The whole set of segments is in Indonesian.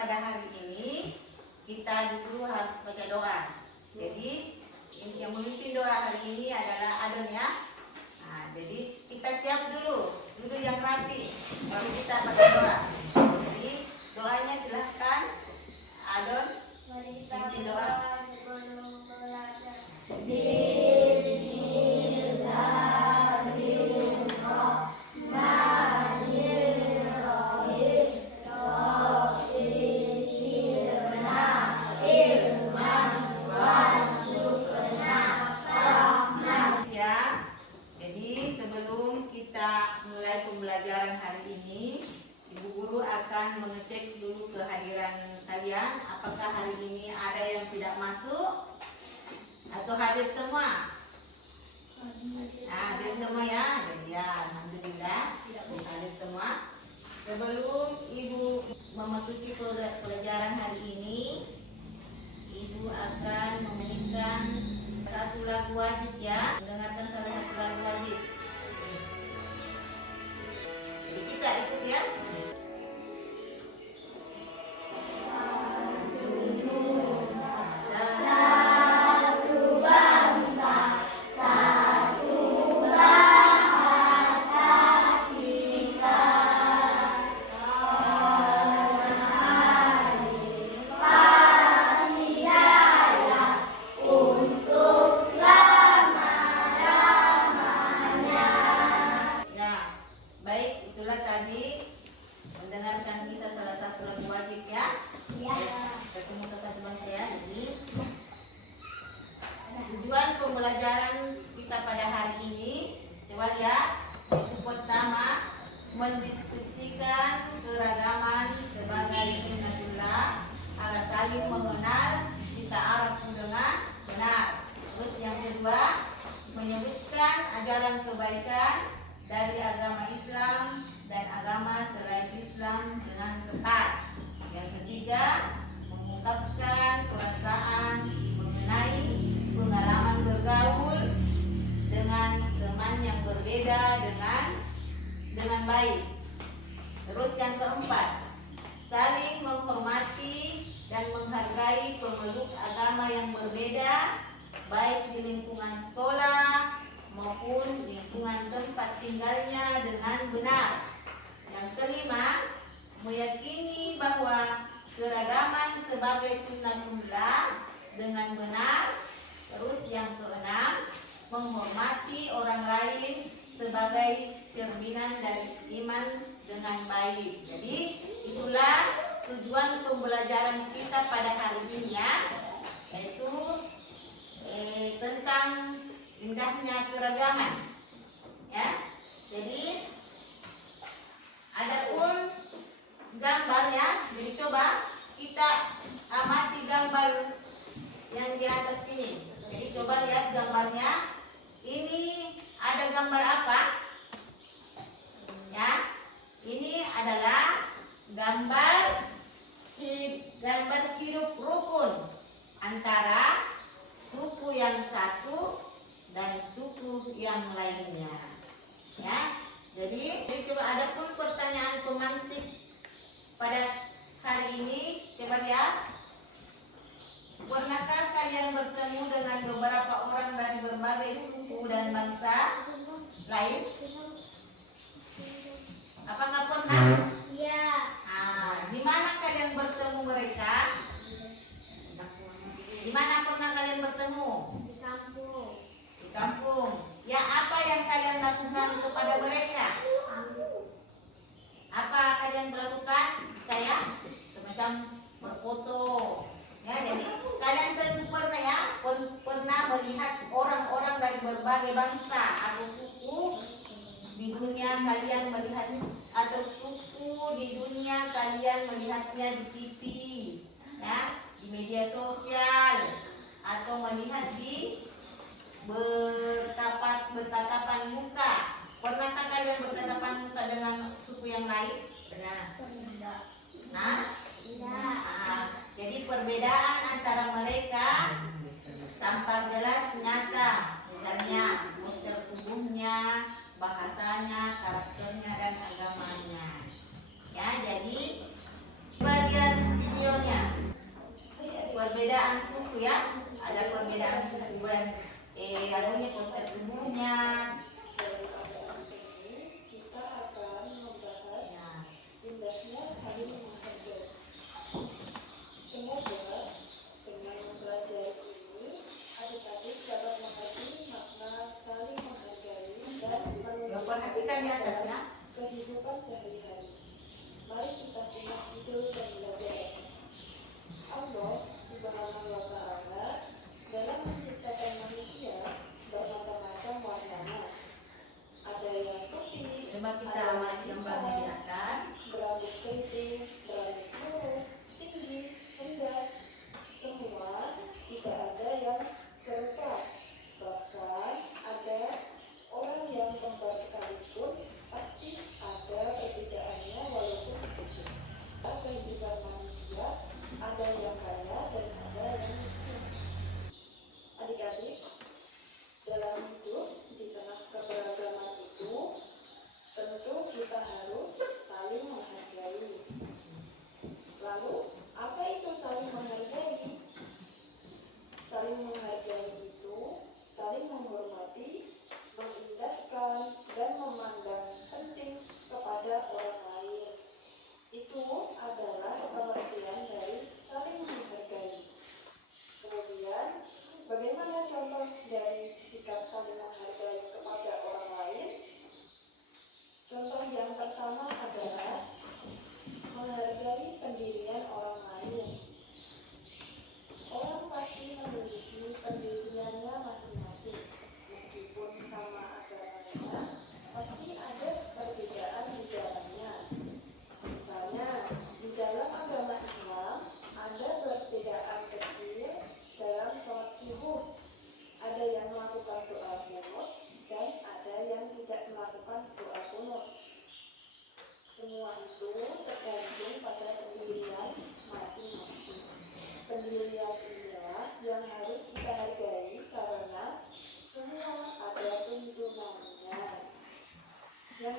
pada hari ini kita dulu harus baca doa. Jadi yang memimpin doa hari ini adalah Adon ya. Nah, jadi kita siap dulu yang rapi, baru kita baca doa. Jadi doanya silahkan Adon pimpin doa. Pembelajaran hari ini, Ibu Guru akan mengecek dulu kehadiran kalian. Apakah hari ini ada yang tidak masuk atau hadir semua? Nah, hadir semua ya. Jadi ya, alhamdulillah hadir semua. Sebelum Ibu memasuki pelajaran hari ini, Ibu akan menyanyikan satu lagu wajib ya. Mendengarkan salah satu lagu wajib. Jadi kita ikut ya. Tadi mendengarkan kita salah satu lagu wajib ya. Iya. Ketemu satu bangsa ya. Jadi tujuan pembelajaran kita pada hari ini, coba lihat. Yang pertama, mendiskusikan keragaman sebagai sunnatullah agar saling mengenal ta'aruf dengan benar. Terus yang kedua, menyebutkan ajaran kebaikan dari agama Islam dan agama selain Islam dengan tepat. Yang ketiga, mengungkapkan perasaan mengenai pengalaman bergaul dengan teman yang berbeda dengan baik. Terus yang keempat, saling menghormati dan menghargai pemeluk agama yang berbeda, baik di lingkungan sekolah maupun lingkungan tempat tinggalnya dengan benar. Yang kelima, meyakini bahwa keragaman sebagai sunnatullah dengan benar. Terus yang keenam, menghormati orang lain sebagai cerminan dari iman dengan baik. Jadi itulah tujuan pembelajaran kita pada hari ini ya, yaitu tentang indahnya keragaman ya. Jadi adapun gambar ya, jadi coba kita amati gambar yang di atas ini. Jadi coba lihat gambarnya. Ini ada gambar apa ya? Ini adalah gambar hidup rukun antara suku yang satu dan suku yang lainnya ya. Jadi coba ada pun pertanyaan pemantik pada hari ini. Coba lihat, pernahkah kalian bertemu dengan beberapa orang dari berbagai suku dan bangsa lain? Apakah pernah? Iya. Di mana kalian bertemu mereka? Di mana pernah kalian bertemu? Di kampung. Di kampung. Ya, apa yang kalian lakukan kepada mereka? Apa kalian melakukan? Saya semacam berfoto. Ya, jadi kalian tentu pernah ya, pernah melihat orang-orang dari berbagai bangsa atau suku di dunia kalian melihat, atau suku di dunia kalian melihatnya di TV, ya, di media sosial, atau melihat di bertatapan muka. Pernahkah kalian bertatapan muka dengan suku yang lain? Pernah. Nah, jadi perbedaan antara mereka tampak jelas nyata. Misalnya postur tubuhnya, bahasanya, karakternya, dan agamanya. Ya, jadi bagian perhatikan di atas ya. Kehidupan sehari-hari. Mari kita simak video dan belajar. Allah Subhanahu wa Ta'ala dalam menciptakan manusia bermacam-macam warnanya. Ada yang putih, Coba kita ada yang amati gambarnya di atas. berambut keriting, berambut lurus, tinggi, rendah. Semua tidak ada yang serupa. Bahkan ada orang yang kembar sekalipun pasti ada perbedaannya walaupun sedikit. Kehidupan manusia ada yang kaya dan ada yang miskin. Adik-adik, dalam hidup di tengah keberagaman itu tentu kita harus saling menghargai. Lalu, apa itu saling menghargai? Saling menghargai itu saling menghormati, mengindahkan, dan memandang penting kepada orang lain. Itu adalah pengertian dari saling menghargai. Kemudian, bagaimana contoh dari sikap saling menghargai kepada orang lain? Contoh yang pertama adalah menghargai pendirian orang lain. Orang pasti memiliki pendiriannya masing-masing. Meskipun sama agamanya, pasti ada perbedaan di dalamnya. Misalnya, di dalam agama Islam ada perbedaan kecil dalam sholat subuh. Ada yang melakukan doa qunut dan ada yang tidak melakukan doa qunut. Semua itu tergantung pada pendirian masing-masing. Pendirian inilah yang harus kita hargai karena semua ada tuntunannya. Yang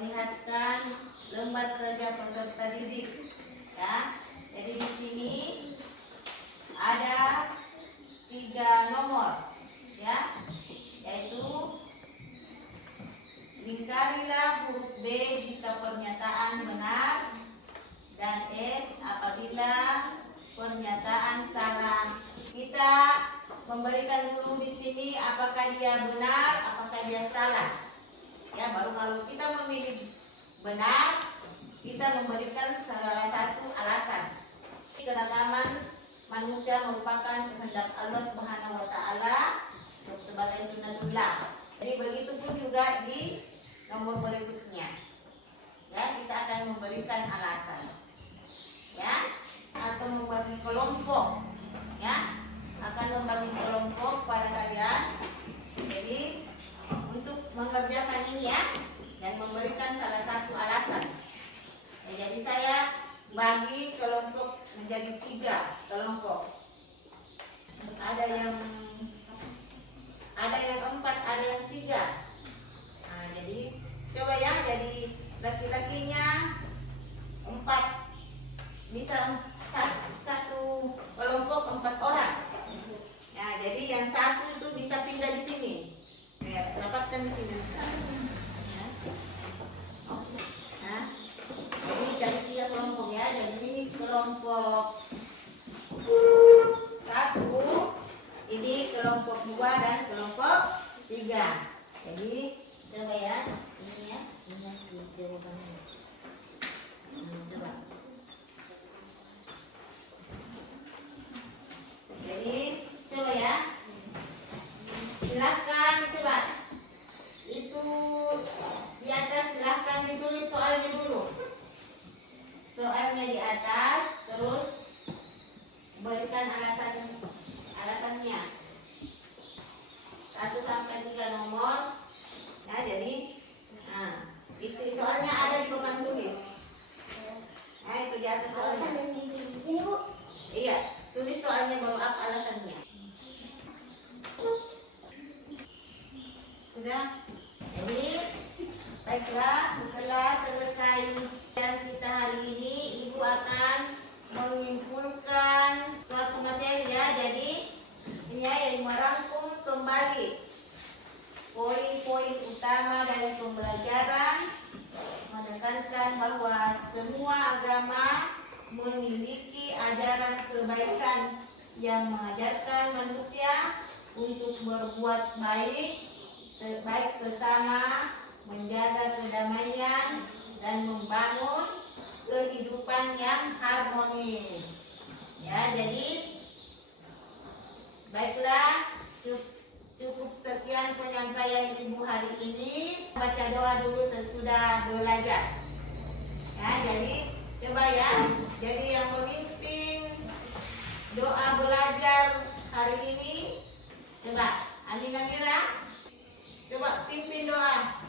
memperlihatkan lembar kerja peserta didik. Ya, jadi di sini ada 3 nomor, ya, yaitu lingkarilah huruf B jika pernyataan benar dan S apabila pernyataan salah. Kita memberikan dulu di sini apakah dia benar, apakah dia salah. Ya, baru kalau kita memilih benar, kita memberikan salah satu alasan. Keragaman manusia merupakan kehendak Allah Subhanahu wa taala sebagai sunnatullah. Jadi begitu pun juga di nomor berikutnya. Ya, kita akan memberikan alasan. Ya, atau membagi kelompok. Ya, akan membagi kelompok pada kalian. Jadi untuk mengerjakan ini ya, dan memberikan salah satu alasan. Ya, jadi saya bagi kelompok menjadi 3 kelompok. Ada yang 4, ada yang 3. Nah, jadi coba ya, jadi laki-lakinya 4, bisa satu kelompok 4 orang. Nah, jadi yang 1 itu bisa pindah di sini. Ya, dapatkan di sini. Nah, ini dari 3 kelompok ya. Jadi ini kelompok 1, ini kelompok 2 dan kelompok 3. Jadi coba ya, ini ya, ini jawabannya. Coba. Jadi coba ya, silahkan coba itu di atas, silahkan ditulis soalnya dulu. Soalnya di atas, terus berikan alasannya 1 sampai 3 nomor. Nah, jadi itu soalnya ada di papan tulis. Nah, itu di atas soalnya. Iya, tulis soalnya baru apa alasannya. Sudah? Jadi baiklah, setelah selesai yang kita hari ini, Ibu akan menyimpulkan suatu materi ya. Jadi ini yang merangkum kembali poin-poin utama dari pembelajaran, menekankan bahwa semua agama memiliki ajaran kebaikan yang mengajarkan manusia untuk berbuat baik sesama, menjaga kedamaian dan membangun kehidupan yang harmonis. Ya, jadi baiklah, cukup sekian penyampaian Ibu hari ini. Baca doa dulu sesudah belajar. Ya, jadi coba ya. Jadi yang memimpin doa belajar hari ini, coba Amina Mira, coba pimpin doa.